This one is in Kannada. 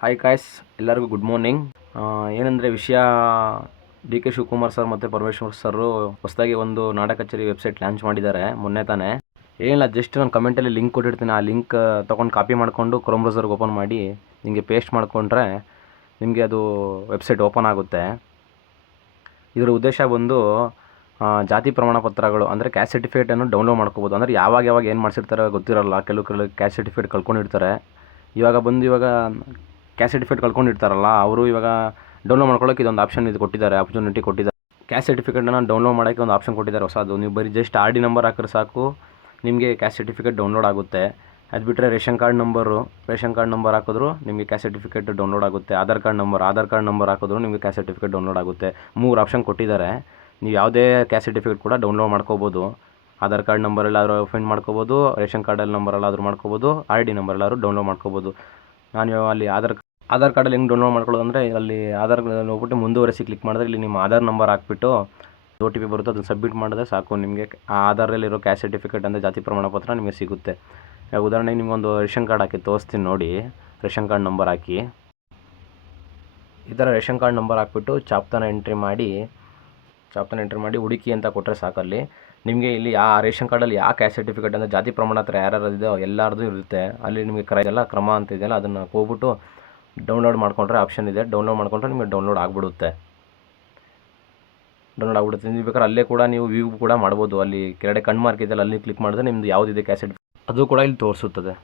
ಹಾಯ್ ಕಾಯ್ಸ್, ಎಲ್ಲರಿಗೂ ಗುಡ್ ಮಾರ್ನಿಂಗ್. ಏನಂದರೆ ವಿಷಯ, ಡಿ ಕೆ ಶಿವಕುಮಾರ್ ಸರ್ ಮತ್ತು ಪರಮೇಶ್ವರ್ ಸರ್ ಹೊಸದಾಗಿ ಒಂದು ನಾಡ ಕಚೇರಿ ವೆಬ್ಸೈಟ್ ಲಾಂಚ್ ಮಾಡಿದ್ದಾರೆ ಮೊನ್ನೆ ತಾನೇ. ಏನಿಲ್ಲ, ಜಸ್ಟ್ ನಾನು ಕಮೆಂಟಲ್ಲಿ ಲಿಂಕ್ ಕೊಟ್ಟಿರ್ತೀನಿ. ಆ ಲಿಂಕ್ ತೊಗೊಂಡು ಕಾಪಿ ಮಾಡಿಕೊಂಡು ಕ್ರೋಮ್ ಬ್ರೌಸರ್ಗೆ ಓಪನ್ ಮಾಡಿ ನಿಮಗೆ ಪೇಸ್ಟ್ ಮಾಡಿಕೊಂಡ್ರೆ ನಿಮಗೆ ಅದು ವೆಬ್ಸೈಟ್ ಓಪನ್ ಆಗುತ್ತೆ. ಇದರ ಉದ್ದೇಶ ಬಂದು ಜಾತಿ ಪ್ರಮಾಣ ಪತ್ರಗಳು ಅಂದರೆ ಕ್ಯಾಸ್ಟ್ ಸರ್ಟಿಫಿಕೇಟನ್ನು ಡೌನ್ಲೋಡ್ ಮಾಡ್ಕೋಬೋದು. ಅಂದರೆ ಯಾವಾಗ ಏನು ಮಾಡಿಸಿರ್ತಾರೆ ಗೊತ್ತಿರಲ್ಲ, ಕೆಲವು ಕ್ಯಾಸ್ಟ್ ಸರ್ಟಿಫಿಕೇಟ್ ಕಳ್ಕೊಂಡಿರ್ತಾರೆ. ಇವಾಗ ಕ್ಯಾಸ್ಟ್ ಸರ್ಟಿಫಿಕೇಟ್ ಕಳ್ಕೊಂಡಿರ್ತಾರಲ್ಲ, ಅವರು ಇವಾಗ ಡೌನ್ಲೋಡ್ ಮಾಡ್ಕೊಳ್ಳೋಕೆ ಇದೊಂದು ಆಪರ್ಚುನಿಟಿ ಕೊಟ್ಟಿದ್ದಾರೆ. ಕ್ಯಾಸ್ಟ್ ಸರ್ಟಿಫಿಕೇಟನ್ನು ಡೌನ್ಲೋಡ್ ಮಾಡೋಕ್ಕೆ ಒಂದು ಆಪ್ಷನ್ ಕೊಟ್ಟಿದ್ದಾರೆ ಹೊಸದು. ನೀವು ಬರೀ ಜಸ್ಟ್ RD ನಂಬರ್ ಹಾಕಿದ್ರೆ ಸಾಕು, ನಿಮಗೆ ಕ್ಯಾಸ್ಟ್ ಸರ್ಟಿಫಿಕೇಟ್ ಡೌನ್ಲೋಡ್ ಆಗುತ್ತೆ. ಅದು ಬಿಟ್ಟರೆ ರೇಷನ್ ಕಾರ್ಡ್ ನಂಬರ್ ಹಾಕಿದ್ರು ನಿಮಗೆ ಕ್ಯಾಸ್ಟ್ ಸರ್ಟಿಫಿಕೇಟ್ ಡೌನ್ಲೋಡ್ ಆಗುತ್ತೆ. ಆಧಾರ್ ಕಾರ್ಡ್ ನಂಬರ್ ಹಾಕಿದ್ರು ನಿಮಗೆ ಕ್ಯಾಸ್ಟ್ ಸರ್ಟಿಫಿಕೇಟ್ ಡೌನ್ಲೋಡ್ ಆಗುತ್ತೆ. 3 ಆಪ್ಷನ್ ಕೊಟ್ಟಿದ್ದಾರೆ. ನೀವು ಯಾವುದೇ ಕ್ಯಾಸ್ಟ್ ಸರ್ಟಿಫಿಕೇಟ್ ಕೂಡ ಡೌನ್ಲೋಡ್ ಮಾಡ್ಕೋಬೋದು. ಆಧಾರ್ ಕಾರ್ಡ್ ನಂಬರಲ್ಲಾದರೂ ಫೈಂಡ್ ಮಾಡ್ಕೋಬೋದು, ರೇಷನ್ ಕಾರ್ಡಲ್ಲಿ ನಂಬರಲ್ಲಾದರೂ ಮಾಡ್ಕೋಬೋದು, RD ನಂಬರಲ್ಲಾದರೂ ಡೌನ್ಲೋಡ್ ಮಾಡ್ಕೋಬೋದು. ನಾನು ಅಲ್ಲಿ ಆಧಾರ್ ಕಾರ್ಡಲ್ಲಿ ಹೆಂಗೆ ಡೌನ್ಲೋಡ್ ಮಾಡ್ಕೊಳ್ಳೋದು ಅಂದರೆ, ಅಲ್ಲಿ ಆಧಾರ್ ಹೋಗ್ಬಿಟ್ಟು ಮುಂದುವರೆಸಿ ಕ್ಲಿಕ್ ಮಾಡಿದ್ರೆ ಇಲ್ಲಿ ನಿಮ್ಮ ಆಧಾರ್ ನಂಬರ್ ಹಾಕ್ಬಿಟ್ಟು OTP ಬರುತ್ತೆ, ಅದನ್ನು ಸಬ್ಮಿಟ್ ಮಾಡಿದ್ರೆ ಸಾಕು. ನಿಮಗೆ ಆ ಆಧಾರದಲ್ಲಿರೋ ಕ್ಯಾಸ್ಟ್ ಸರ್ಟಿಫಿಕೇಟ್ ಅಂದರೆ ಜಾತಿ ಪ್ರಮಾಣ ಪತ್ರ ನಿಮಗೆ ಸಿಗುತ್ತೆ. ಉದಾಹರಣೆಗೆ ನಿಮಗೊಂದು ರೇಷನ್ ಕಾರ್ಡ್ ಹಾಕಿ ತೋರಿಸ್ತೀನಿ ನೋಡಿ. ರೇಷನ್ ಕಾರ್ಡ್ ನಂಬರ್ ಹಾಕಿ, ಈ ಥರ ರೇಷನ್ ಕಾರ್ಡ್ ನಂಬರ್ ಹಾಕ್ಬಿಟ್ಟು ಚಾಪ್ತನ ಎಂಟ್ರಿ ಮಾಡಿ ಹುಡುಕಿ ಅಂತ ಕೊಟ್ಟರೆ ಸಾಕಲ್ಲಿ ನಿಮಗೆ ಇಲ್ಲಿ ರೇಷನ್ ಕಾರ್ಡಲ್ಲಿ ಯಾವ ಕ್ಯಾಸ್ಟ್ ಸರ್ಟಿಫಿಕೇಟ್ ಅಂದರೆ ಜಾತಿ ಪ್ರಮಾಣ ಪತ್ರ ಯಾರ್ಯಾರದಿದೆಯೋ ಎಲ್ಲರದು ಇರುತ್ತೆ. ಅಲ್ಲಿ ನಿಮಗೆ ಕ್ರಮ ಅಂತ ಇದೆಯಲ್ಲ, ಅದನ್ನು ಹೋಗ್ಬಿಟ್ಟು ಡೌನ್ಲೋಡ್ ಮಾಡ್ಕೊಂಡ್ರೆ ಆಪ್ಷನ್ ಇದೆ. ಡೌನ್ಲೋಡ್ ಮಾಡ್ಕೊಂಡ್ರೆ ನಿಮಗೆ ಡೌನ್ಲೋಡ್ ಆಗಿಬಿಡುತ್ತೆ. ನೀವು ಬೇಕಾದ್ರೆ ಅಲ್ಲೇ ಕೂಡ ನೀವು ವ್ಯೂ ಕೂಡ ಮಾಡ್ಬೋದು. ಅಲ್ಲಿ ಕೆಳಗಡೆ ಕಣ್ಣು ಮಾರ್ಕ್ ಇದೆಯಲ್ಲ, ಅಲ್ಲಿ ಕ್ಲಿಕ್ ಮಾಡಿದ್ರೆ ನಿಮ್ಮದು ಯಾವುದಿದೆ ಕ್ಯಾಸ್ಟ್ ಸರ್ಟಿಫಿಕೇಟ್ ಅದು ಕೂಡ ಇಲ್ಲಿ ತೋರಿಸುತ್ತದೆ.